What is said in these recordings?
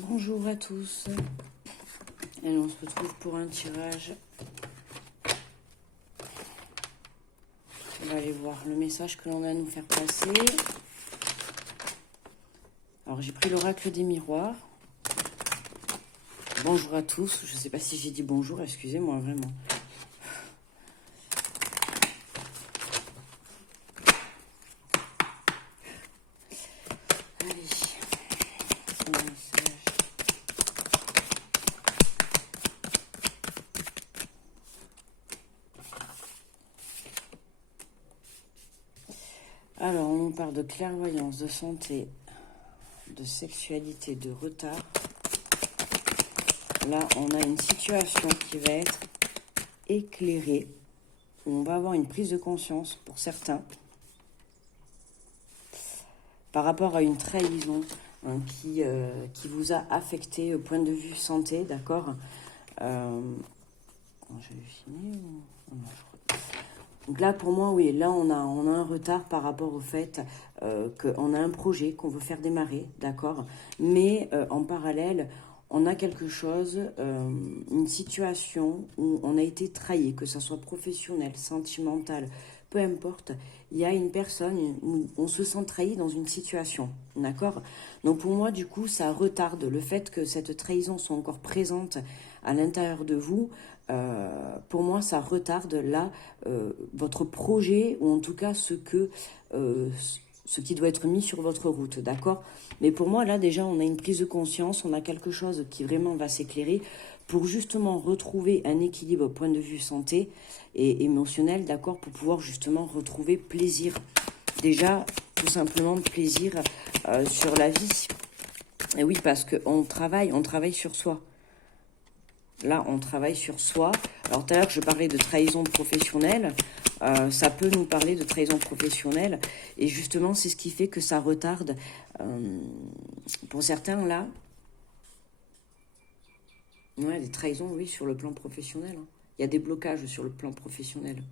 Bonjour à tous. Et on se retrouve pour un tirage. On va aller voir le message que l'on a à nous faire passer. Alors j'ai pris l'oracle des miroirs. Bonjour à tous. Je ne sais pas si j'ai dit bonjour, excusez-moi vraiment. Allez, c'est mon message. Alors on nous parle de clairvoyance, de santé, de sexualité, de retard. Là, on a une situation qui va être éclairée, où on va avoir une prise de conscience pour certains, par rapport à une trahison qui vous a affecté au point de vue santé, d'accord. J'avais fini ou... Non, donc là, pour moi, oui, là, on a un retard par rapport au fait qu'on a un projet qu'on veut faire démarrer, d'accord. Mais en parallèle, on a quelque chose, une situation où on a été trahi, que ce soit professionnel, sentimental, peu importe. Il y a une personne où on se sent trahi dans une situation, d'accord. Donc pour moi, du coup, ça retarde le fait que cette trahison soit encore présente à l'intérieur de vous. Pour moi, ça retarde là votre projet, ou en tout cas ce qui doit être mis sur votre route, d'accord. Mais pour moi, là, déjà, on a une prise de conscience, on a quelque chose qui vraiment va s'éclairer pour justement retrouver un équilibre au point de vue santé et émotionnel, d'accord, pour pouvoir justement retrouver plaisir. Déjà, tout simplement plaisir sur la vie. Et oui, parce qu'on travaille sur soi. Là, on travaille sur soi. Alors, tout à l'heure, je parlais de trahison professionnelle. Ça peut nous parler de trahison professionnelle. Et justement, c'est ce qui fait que ça retarde. Pour certains, là, ouais, des trahisons, oui, sur le plan professionnel. Hein. Il y a des blocages sur le plan professionnel.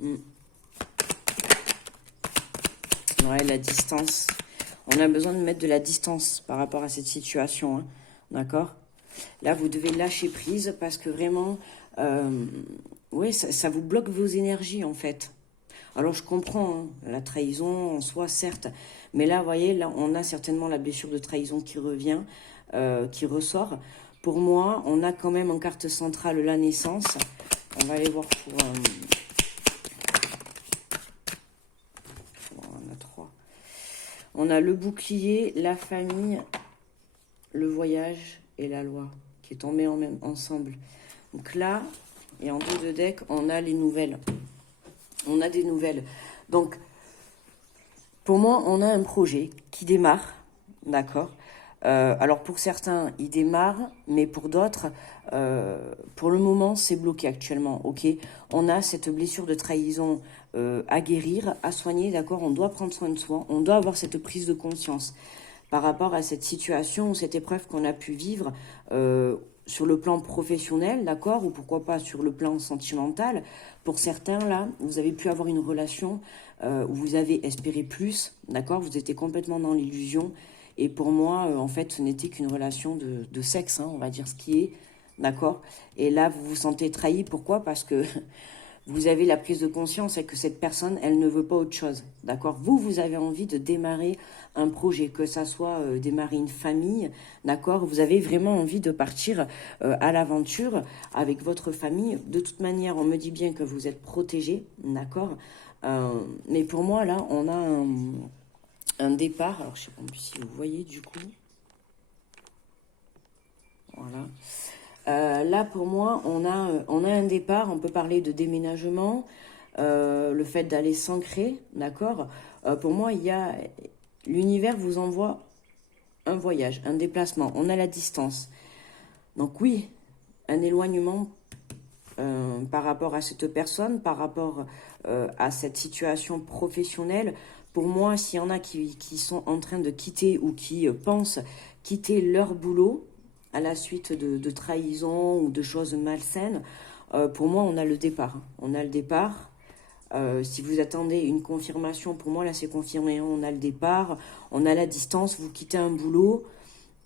Ouais, la distance. On a besoin de mettre de la distance par rapport à cette situation. Hein. D'accord ? Là, vous devez lâcher prise parce que vraiment, ouais, ça vous bloque vos énergies, en fait. Alors, je comprends, hein, la trahison en soi, certes. Mais là, vous voyez, là, on a certainement la blessure de trahison qui revient, qui ressort. Pour moi, on a quand même en carte centrale la naissance. On va aller voir pour... on a 3. On a le bouclier, la famille, le voyage et la loi qui est tombé ensemble. Donc là, et en dos de deck, on a les nouvelles. On a des nouvelles. Donc, pour moi, on a un projet qui démarre, d'accord. Alors, pour certains, il démarre, mais pour d'autres, pour le moment, c'est bloqué actuellement, ok. On a cette blessure de trahison à guérir, à soigner, d'accord. On doit prendre soin de soi, on doit avoir cette prise de conscience par rapport à cette situation, cette épreuve qu'on a pu vivre sur le plan professionnel, d'accord, ou pourquoi pas sur le plan sentimental. Pour certains, là, vous avez pu avoir une relation où vous avez espéré plus, d'accord, vous étiez complètement dans l'illusion. Et pour moi, en fait, ce n'était qu'une relation de sexe, hein, on va dire ce qui est, d'accord. Et là, vous vous sentez trahi, pourquoi? Parce que vous avez la prise de conscience et que cette personne, elle ne veut pas autre chose, d'accord. Vous avez envie de démarrer un projet, que ça soit démarrer une famille, d'accord. Vous avez vraiment envie de partir à l'aventure avec votre famille. De toute manière, on me dit bien que vous êtes protégé, d'accord. Mais pour moi, là, on a un départ. Alors, je ne sais pas si vous voyez du coup. Voilà. Là, pour moi, on a un départ. On peut parler de déménagement, le fait d'aller s'ancrer, d'accord. Pour moi, l'univers vous envoie un voyage, un déplacement. On a la distance. Donc oui, un éloignement par rapport à cette personne, par rapport à cette situation professionnelle. Pour moi, s'il y en a qui sont en train de quitter ou qui pensent quitter leur boulot à la suite de trahison ou de choses malsaines, pour moi, on a le départ. On a le départ. Si vous attendez une confirmation, pour moi, là, c'est confirmé. On a le départ, on a la distance, vous quittez un boulot.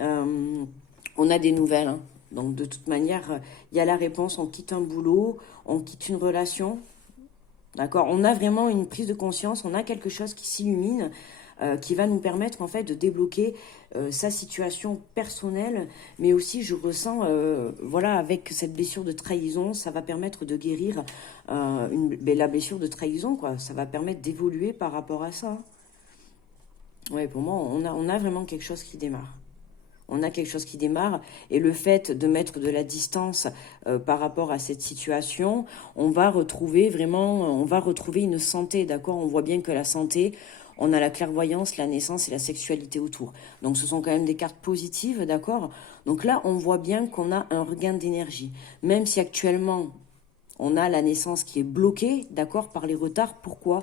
On a des nouvelles, hein. Donc de toute manière, il y a la réponse, on quitte un boulot, on quitte une relation, d'accord? On a vraiment une prise de conscience, on a quelque chose qui s'illumine, qui va nous permettre en fait de débloquer sa situation personnelle, mais aussi je ressens, voilà, avec cette blessure de trahison, ça va permettre de guérir la blessure de trahison, quoi. Ça va permettre d'évoluer par rapport à ça. Ouais, pour moi, on a vraiment quelque chose qui démarre. On a quelque chose qui démarre et le fait de mettre de la distance par rapport à cette situation, on va retrouver une santé, d'accord? On voit bien que la santé, on a la clairvoyance, la naissance et la sexualité autour. Donc ce sont quand même des cartes positives, d'accord? Donc là, on voit bien qu'on a un regain d'énergie. Même si actuellement, on a la naissance qui est bloquée, d'accord, par les retards. Pourquoi?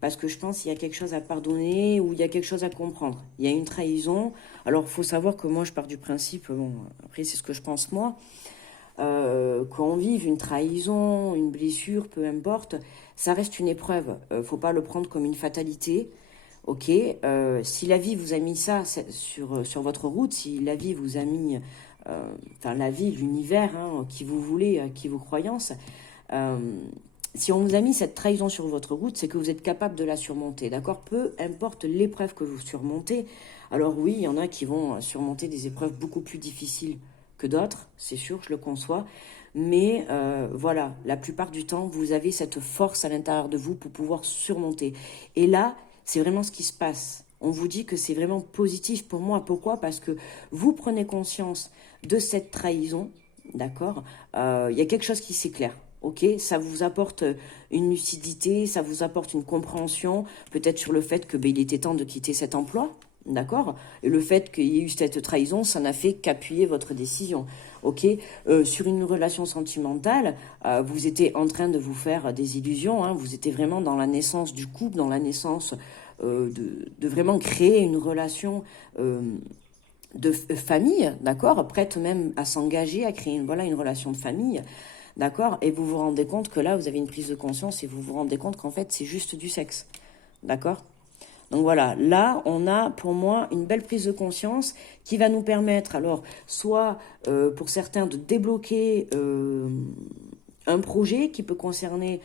Parce que je pense qu'il y a quelque chose à pardonner ou il y a quelque chose à comprendre. Il y a une trahison. Alors, il faut savoir que moi, je pars du principe, bon, après, c'est ce que je pense moi, qu'on vive une trahison, une blessure, peu importe, ça reste une épreuve. Faut pas le prendre comme une fatalité. Ok, si la vie vous a mis ça sur votre route, si la vie vous a mis, enfin la vie, l'univers, hein, qui vous voulez, qui vos croyances, euh, si on vous a mis cette trahison sur votre route, c'est que vous êtes capable de la surmonter, d'accord? Peu importe l'épreuve que vous surmontez. Alors oui, il y en a qui vont surmonter des épreuves beaucoup plus difficiles que d'autres, c'est sûr, je le conçois. Mais voilà, la plupart du temps, vous avez cette force à l'intérieur de vous pour pouvoir surmonter. Et là, c'est vraiment ce qui se passe. On vous dit que c'est vraiment positif pour moi. Pourquoi? Parce que vous prenez conscience de cette trahison, d'accord? Il y a quelque chose qui s'éclaire. Ok, ça vous apporte une lucidité, ça vous apporte une compréhension, peut-être sur le fait que il était temps de quitter cet emploi, d'accord? Et le fait qu'il y ait eu cette trahison, ça n'a fait qu'appuyer votre décision. Ok, sur une relation sentimentale, vous étiez en train de vous faire des illusions, hein, vous étiez vraiment dans la naissance du couple, dans la naissance de vraiment créer une relation de famille, d'accord, prête même à s'engager, à créer une relation de famille. D'accord? Et vous vous rendez compte que là, vous avez une prise de conscience et vous vous rendez compte qu'en fait, c'est juste du sexe. D'accord? Donc voilà, là, on a pour moi une belle prise de conscience qui va nous permettre, alors, soit pour certains de débloquer un projet qui peut concerner,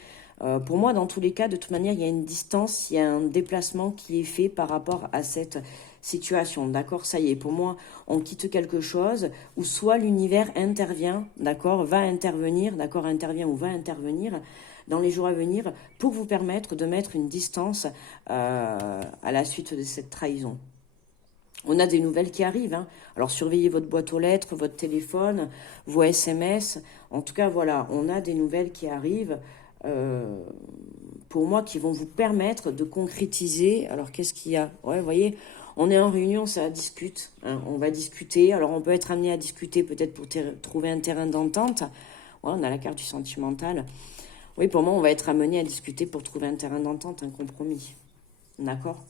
pour moi, dans tous les cas, de toute manière, il y a une distance, il y a un déplacement qui est fait par rapport à cette situation, d'accord? Ça y est, pour moi, on quitte quelque chose où soit l'univers intervient, d'accord, va intervenir, d'accord, intervient ou va intervenir dans les jours à venir pour vous permettre de mettre une distance à la suite de cette trahison. On a des nouvelles qui arrivent, hein. Alors surveillez votre boîte aux lettres, votre téléphone, vos SMS. En tout cas, voilà, on a des nouvelles qui arrivent pour moi qui vont vous permettre de concrétiser. Alors qu'est-ce qu'il y a? Ouais, vous voyez, on est en réunion, ça discute, hein. On va discuter. Alors on peut être amené à discuter peut-être pour trouver un terrain d'entente. Ouais, on a la carte du sentimental. Oui, pour moi, on va être amené à discuter pour trouver un terrain d'entente, un compromis. D'accord?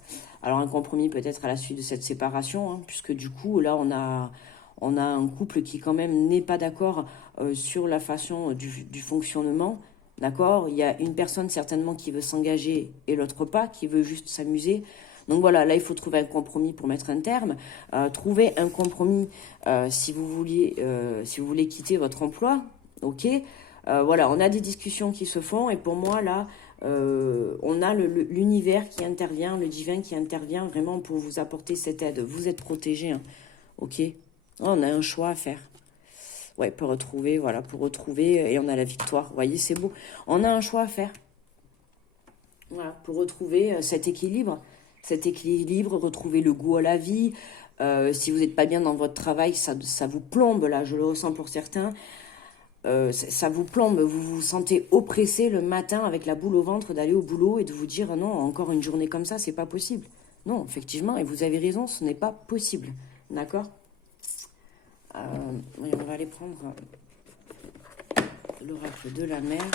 Alors un compromis peut-être à la suite de cette séparation, hein, puisque du coup, là, on a un couple qui quand même n'est pas d'accord sur la façon du fonctionnement. D'accord? Il y a une personne certainement qui veut s'engager et l'autre pas, qui veut juste s'amuser. Donc voilà, là, il faut trouver un compromis pour mettre un terme. Trouver un compromis si vous voulez quitter votre emploi. Ok? Voilà, on a des discussions qui se font et pour moi, là, on a l'univers qui intervient, le divin qui intervient vraiment pour vous apporter cette aide. Vous êtes protégé, hein. Ok? On a un choix à faire. Ouais, pour retrouver, voilà, et on a la victoire. Vous voyez, c'est beau. On a un choix à faire. Voilà, pour retrouver cet équilibre, retrouver le goût à la vie. Si vous n'êtes pas bien dans votre travail, ça vous plombe, là, je le ressens pour certains. Ça vous plombe, vous vous sentez oppressé le matin avec la boule au ventre d'aller au boulot et de vous dire non, encore une journée comme ça, c'est pas possible. Non, effectivement, et vous avez raison, ce n'est pas possible. D'accord? Oui, on va aller prendre l'oracle de la mer.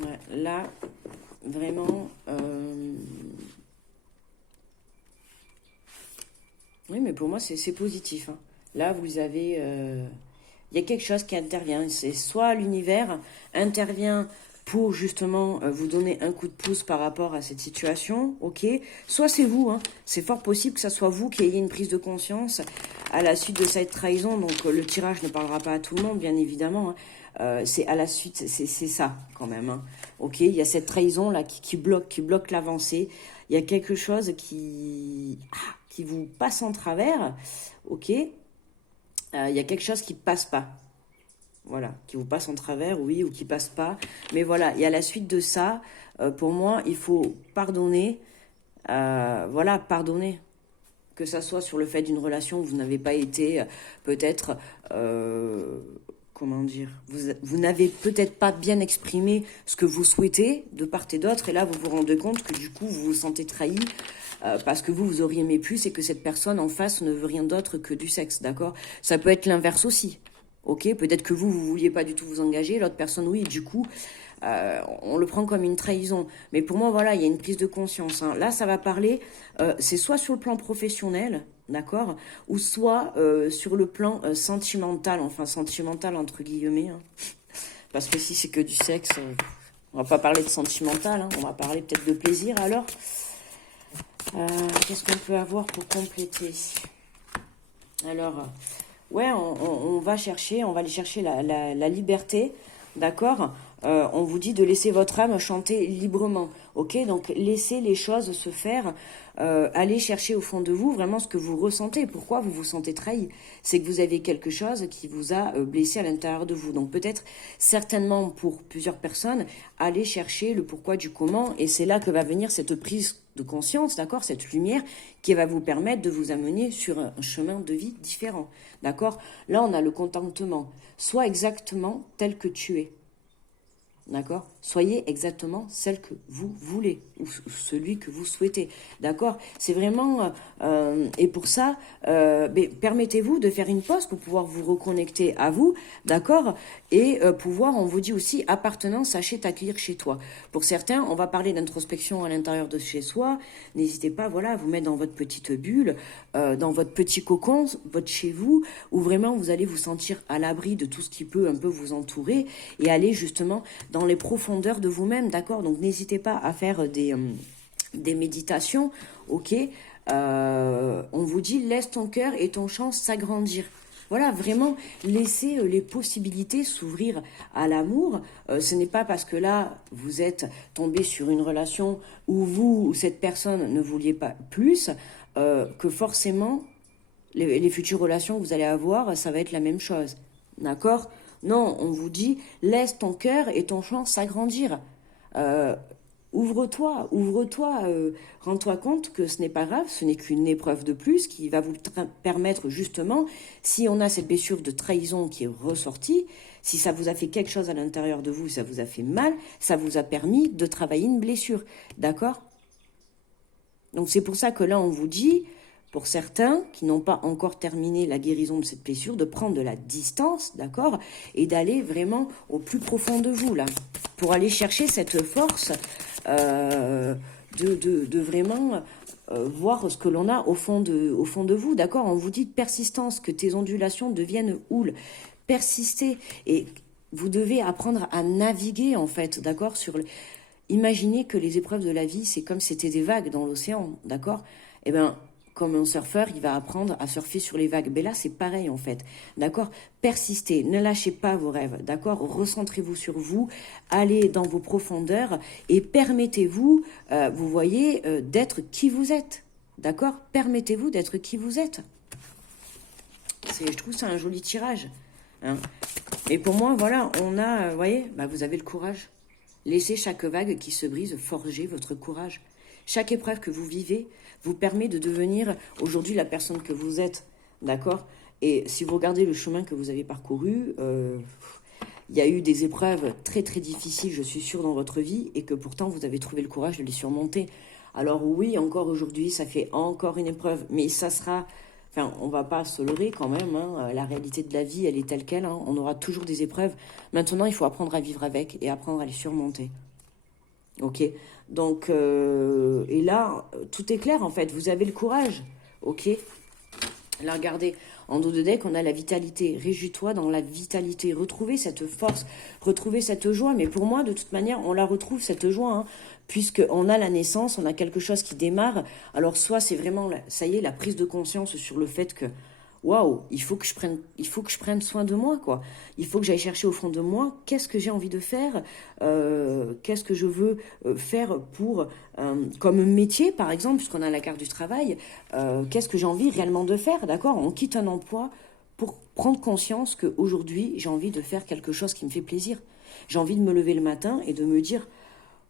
Ouais, là, vraiment... Oui, mais pour moi, c'est positif, hein. Là, vous avez... Il y a quelque chose qui intervient. C'est soit l'univers intervient pour justement vous donner un coup de pouce par rapport à cette situation, ok? Soit c'est vous, hein, c'est fort possible que ça soit vous qui ayez une prise de conscience à la suite de cette trahison. Donc le tirage ne parlera pas à tout le monde, bien évidemment, hein. C'est à la suite, c'est ça quand même, hein. Ok, il y a cette trahison là qui bloque l'avancée. Il y a quelque chose qui vous passe en travers, ok? Il y a quelque chose qui passe pas. Voilà, qui vous passe en travers, oui, ou qui passe pas. Mais voilà, et à la suite de ça, pour moi, il faut pardonner. Voilà, pardonner. Que ça soit sur le fait d'une relation où vous n'avez pas été, peut-être, comment dire, vous n'avez peut-être pas bien exprimé ce que vous souhaitez de part et d'autre. Et là, vous vous rendez compte que du coup, vous vous sentez trahi. Parce que vous auriez aimé plus et que cette personne en face ne veut rien d'autre que du sexe, d'accord? Ça peut être l'inverse aussi. Ok, peut-être que vous vouliez pas du tout vous engager, l'autre personne oui, et du coup, on le prend comme une trahison. Mais pour moi, voilà, il y a une prise de conscience, hein. Là, ça va parler, c'est soit sur le plan professionnel, d'accord, ou soit sur le plan sentimental, enfin sentimental entre guillemets, hein. Parce que si c'est que du sexe, on va pas parler de sentimental, hein. On va parler peut-être de plaisir alors. Qu'est-ce qu'on peut avoir pour compléter? Alors... ouais, on va aller chercher la liberté, d'accord? On vous dit de laisser votre âme chanter librement, ok? Donc, laissez les choses se faire, allez chercher au fond de vous vraiment ce que vous ressentez. Pourquoi vous vous sentez trahi? C'est que vous avez quelque chose qui vous a blessé à l'intérieur de vous. Donc, peut-être, certainement pour plusieurs personnes, allez chercher le pourquoi du comment, et c'est là que va venir cette prise de conscience, d'accord, cette lumière qui va vous permettre de vous amener sur un chemin de vie différent, d'accord. Là, on a le contentement. Sois exactement tel que tu es, d'accord. Soyez exactement celle que vous voulez ou celui que vous souhaitez, d'accord. C'est vraiment et pour ça, permettez-vous de faire une pause pour pouvoir vous reconnecter à vous, d'accord, et pouvoir, on vous dit aussi appartenance, sachez t'accueillir chez toi. Pour certains, on va parler d'introspection à l'intérieur de chez soi. N'hésitez pas, voilà, à vous mettre dans votre petite bulle, dans votre petit cocon, votre chez vous, où vraiment vous allez vous sentir à l'abri de tout ce qui peut un peu vous entourer et aller justement dans les profondeurs de vous-même, d'accord. Donc n'hésitez pas à faire des méditations, ok. On vous dit laisse ton cœur et ton champ s'agrandir. Voilà, vraiment laissez les possibilités s'ouvrir à l'amour. Ce n'est pas parce que là vous êtes tombé sur une relation où vous ou cette personne ne vouliez pas plus que forcément les futures relations que vous allez avoir, ça va être la même chose, d'accord. Non, on vous dit, laisse ton cœur et ton champ s'agrandir. Ouvre-toi, rends-toi compte que ce n'est pas grave, ce n'est qu'une épreuve de plus qui va vous permettre justement, si on a cette blessure de trahison qui est ressortie, si ça vous a fait quelque chose à l'intérieur de vous, ça vous a fait mal, ça vous a permis de travailler une blessure, d'accord? Donc c'est pour ça que là on vous dit... pour certains qui n'ont pas encore terminé la guérison de cette blessure, de prendre de la distance, d'accord, et d'aller vraiment au plus profond de vous, là, pour aller chercher cette force de vraiment voir ce que l'on a au fond de vous, d'accord. On vous dit de persistance, que tes ondulations deviennent houles. Persistez, et vous devez apprendre à naviguer, en fait, d'accord, Imaginez que les épreuves de la vie, c'est comme c'était des vagues dans l'océan, d'accord. Eh bien, comme un surfeur, il va apprendre à surfer sur les vagues. Mais là, c'est pareil, en fait. D'accord? Persistez, ne lâchez pas vos rêves. D'accord? Recentrez-vous sur vous, allez dans vos profondeurs et permettez-vous, vous voyez, d'être qui vous êtes. D'accord? Permettez-vous d'être qui vous êtes. Je trouve ça un joli tirage, hein. Et pour moi, voilà, on a, vous voyez, vous avez le courage. Laissez chaque vague qui se brise forger votre courage. Chaque épreuve que vous vivez vous permet de devenir aujourd'hui la personne que vous êtes, d'accord. Et si vous regardez le chemin que vous avez parcouru, il y a eu des épreuves très très difficiles, je suis sûre, dans votre vie, et que pourtant vous avez trouvé le courage de les surmonter. Alors oui, encore aujourd'hui, ça fait encore une épreuve, mais ça sera... Enfin, on va pas se leurrer quand même, hein. La réalité de la vie, elle est telle qu'elle, hein. On aura toujours des épreuves. Maintenant, il faut apprendre à vivre avec et apprendre à les surmonter. Ok, donc, et là, tout est clair en fait, vous avez le courage, ok. Là, regardez, en dos de deck, on a la vitalité. Réjouis-toi dans la vitalité. Retrouver cette force, retrouver cette joie. Mais pour moi, de toute manière, on la retrouve, cette joie, hein, puisqu'on a la naissance, on a quelque chose qui démarre. Alors, soit c'est vraiment, ça y est, la prise de conscience sur le fait que waouh, il faut que je prenne soin de moi, quoi. Il faut que j'aille chercher au fond de moi qu'est-ce que j'ai envie de faire, qu'est-ce que je veux faire pour, comme métier, par exemple, puisqu'on a la carte du travail, qu'est-ce que j'ai envie réellement de faire, d'accord? On quitte un emploi pour prendre conscience qu'aujourd'hui, j'ai envie de faire quelque chose qui me fait plaisir. J'ai envie de me lever le matin et de me dire,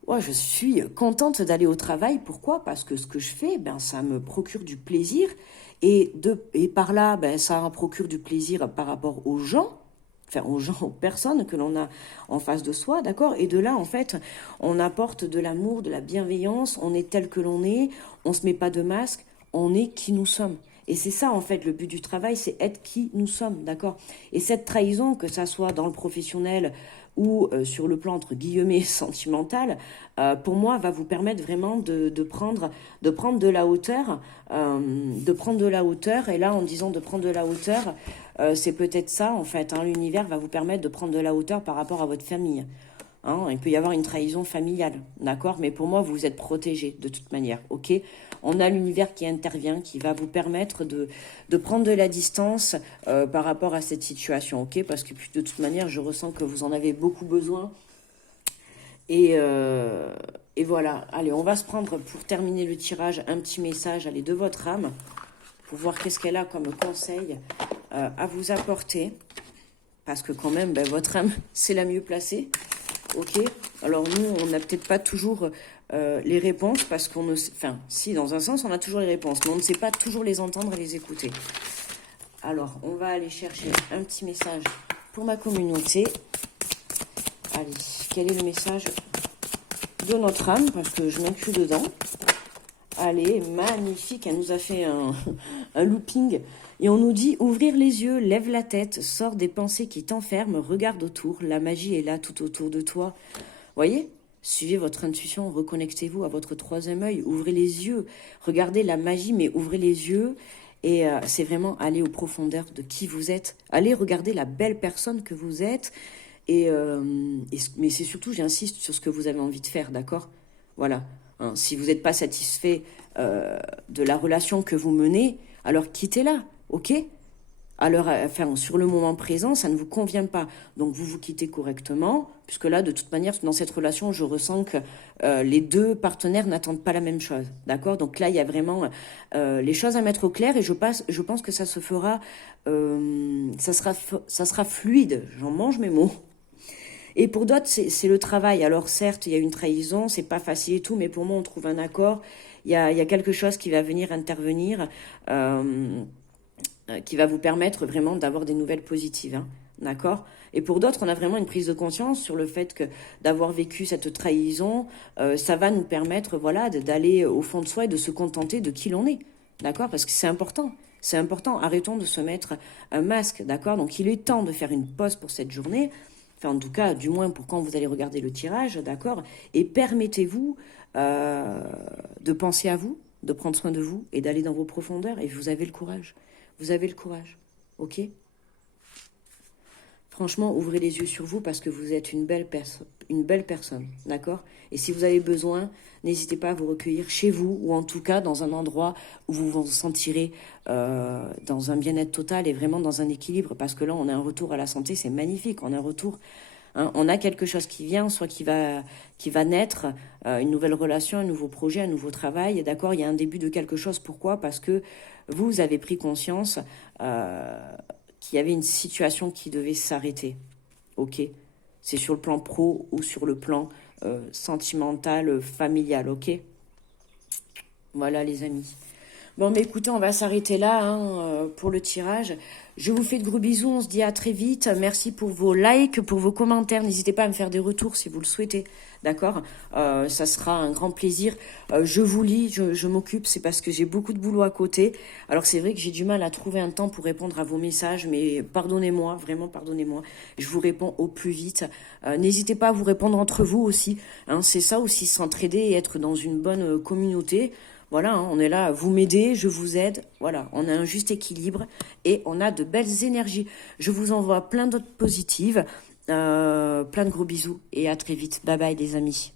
ouais, je suis contente d'aller au travail. Pourquoi? Parce que ce que je fais, ben, ça me procure du plaisir. Et par là, ben, ça procure du plaisir par rapport aux gens, enfin aux gens, aux personnes que l'on a en face de soi, d'accord? Et de là, en fait, on apporte de l'amour, de la bienveillance, on est tel que l'on est, on se met pas de masque, on est qui nous sommes. Et c'est ça, en fait, le but du travail, c'est être qui nous sommes, d'accord? Et cette trahison, que ça soit dans le professionnel ou sur le plan, entre guillemets, sentimental, pour moi, va vous permettre vraiment de prendre de la hauteur, de prendre de la hauteur. Et là, en disant de prendre de la hauteur, c'est peut-être ça, en fait, hein, l'univers va vous permettre de prendre de la hauteur par rapport à votre famille. Hein, il peut y avoir une trahison familiale, d'accord? Mais pour moi, vous êtes protégé de toute manière, ok? On a l'univers qui intervient, qui va vous permettre de prendre de la distance par rapport à cette situation, ok? Parce que de toute manière, je ressens que vous en avez beaucoup besoin. Et voilà, allez, on va se prendre, pour terminer le tirage, un petit message, allez, de votre âme, pour voir qu'est-ce qu'elle a comme conseil à vous apporter. Parce que quand même, ben, votre âme, c'est la mieux placée. Ok, alors nous, on n'a peut-être pas toujours les réponses parce qu'on ne... Enfin, si, dans un sens, on a toujours les réponses, mais on ne sait pas toujours les entendre et les écouter. Alors, on va aller chercher un petit message pour ma communauté. Allez, quel est le message de notre âme? Parce que je m'inclus dedans. Allez, magnifique, elle nous a fait un looping. Et on nous dit, ouvrir les yeux, lève la tête, sors des pensées qui t'enferment, regarde autour, la magie est là tout autour de toi. Voyez? Suivez votre intuition, reconnectez-vous à votre troisième œil, ouvrez les yeux, regardez la magie, mais ouvrez les yeux. Et c'est vraiment aller aux profondeurs de qui vous êtes. Allez regarder la belle personne que vous êtes. Mais c'est surtout, j'insiste sur ce que vous avez envie de faire, d'accord? Voilà. Hein, si vous n'êtes pas satisfait de la relation que vous menez, alors quittez-la, ok? Alors, enfin, sur le moment présent, ça ne vous convient pas. Donc, vous vous quittez correctement, puisque là, de toute manière, dans cette relation, je ressens que les deux partenaires n'attendent pas la même chose, d'accord? Donc là, il y a vraiment les choses à mettre au clair, et je pense que ça se fera, ça sera fluide. J'en mange mes mots. Et pour d'autres, c'est le travail. Alors certes, il y a une trahison, c'est pas facile et tout, mais pour moi, on trouve un accord. Il y a quelque chose qui va venir intervenir, qui va vous permettre vraiment d'avoir des nouvelles positives, hein, d'accord? Et pour d'autres, on a vraiment une prise de conscience sur le fait que d'avoir vécu cette trahison, ça va nous permettre, voilà, d'aller au fond de soi et de se contenter de qui l'on est, d'accord? Parce que c'est important. C'est important. Arrêtons de se mettre un masque, d'accord? Donc il est temps de faire une pause pour cette journée. Enfin, en tout cas, du moins pour quand vous allez regarder le tirage, d'accord? Et permettez-vous de penser à vous, de prendre soin de vous et d'aller dans vos profondeurs. Et vous avez le courage. Vous avez le courage, ok? Franchement, ouvrez les yeux sur vous parce que vous êtes une belle personne, d'accord? Et si vous avez besoin, n'hésitez pas à vous recueillir chez vous ou en tout cas dans un endroit où vous vous sentirez dans un bien-être total et vraiment dans un équilibre, parce que là, on a un retour à la santé, c'est magnifique, on a un retour, hein, on a quelque chose qui vient, soit qui va naître, une nouvelle relation, un nouveau projet, un nouveau travail, d'accord? Il y a un début de quelque chose, pourquoi? Parce que vous avez pris conscience qu'il y avait une situation qui devait s'arrêter, ok? C'est sur le plan pro ou sur le plan sentimental, familial, ok? Voilà les amis. Bon, mais écoutez, on va s'arrêter là hein, pour le tirage. Je vous fais de gros bisous, on se dit à très vite. Merci pour vos likes, pour vos commentaires. N'hésitez pas à me faire des retours si vous le souhaitez, d'accord? Ça sera un grand plaisir. Je vous lis, je m'occupe, c'est parce que j'ai beaucoup de boulot à côté. Alors c'est vrai que j'ai du mal à trouver un temps pour répondre à vos messages, mais pardonnez-moi, vraiment pardonnez-moi. Je vous réponds au plus vite. N'hésitez pas à vous répondre entre vous aussi. Hein, c'est ça aussi, s'entraider et être dans une bonne communauté. Voilà, hein, on est là, vous m'aidez, je vous aide. Voilà, on a un juste équilibre et on a de belles énergies. Je vous envoie plein d'autres positives, plein de gros bisous et à très vite. Bye bye les amis.